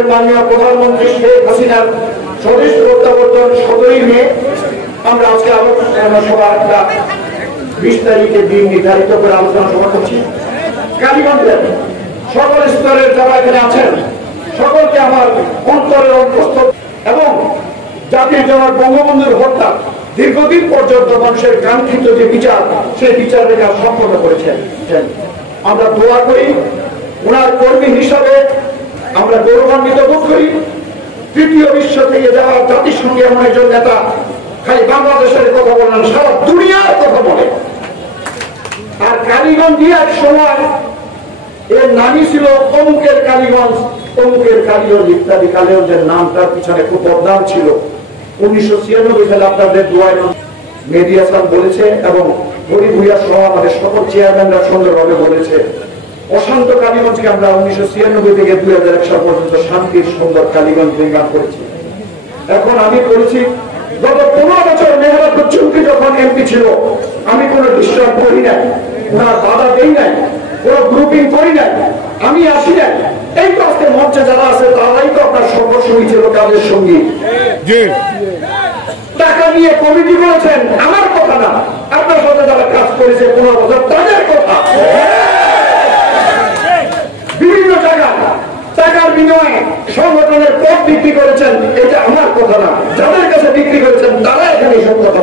বাংলাদেশের মাননীয় প্রধানমন্ত্রী শেখ হাসিনার স্বদেশ প্রত্যাবর্তন 17 মে আমরা আজকে আলোচনা সভা একটা 20 তারিখের দিন নির্ধারিত করে আলোচনা সভা করছি। কালীগঞ্জের সকল স্তরের যারা এখানে আছেন সকলকে আমার অন্তরের অন্তস্থ এবং জাতির জনক বঙ্গবন্ধুর হত্যা দীর্ঘদিন পর্যন্ত মানুষের কাঙ্ক্ষিত যে বিচার সেই বিচার রেখা সম্পন্ন করেছেন। আমরা দোয়া করি ওনার কর্মী হিসাবে আমরা গৌরবান্বিত বোধ করি। তৃতীয় বিশ্ব থেকে যাওয়া জাতিসংঘে এমন একজন নেতা খালি বাংলাদেশের কথা বলেন, সারা দুনিয়ার কথা বলে। আর কালীগঞ্জ এক সময় এর নামই ছিল অমুকের কালীগঞ্জ, অমুকের কালীগঞ্জ ইত্যাদি কালীগঞ্জের নাম তার পিছনে খুব বদনাম ছিল। 1996 সালে আপনাদের দোয়ায় মেহেদী হাসান বলেছে এবং গরিব ভূঁইয়া সহ আমাদের সকল চেয়ারম্যানরা সুন্দরভাবে বলেছে অশান্ত কালীগঞ্জকে আমরা 1996 থেকে 2001 সাল পর্যন্ত শান্তির সুন্দর কালীগঞ্জ নির্মাণ করেছি। এখন আমি করেছি গত 15 বছর মেহরাত চৌধুরী যখন এমপি ছিল আমি কোন ডিস্টার্ব করি নাই, না বাধা দেই নাই, কোন গ্রুপিং করি নাই, আমি আসি নাই। এই তো আজকে মঞ্চে যারা আছে তারাই তো আপনার সর্বসঙ্গী ছিল, কাজের সঙ্গী। টাকা নিয়ে কমিটি করেছেন আমার কথা না, আপনার সাথে যারা কাজ করেছে 15 বছর তাদের কথা। বিভিন্ন জায়গায় টাকার বিনিময়ে সংগঠনের পথ বিক্রি করেছেন, এটা আমার কথা না, যাদের কাছে বিক্রি করেছেন তারা এখানে সব কথা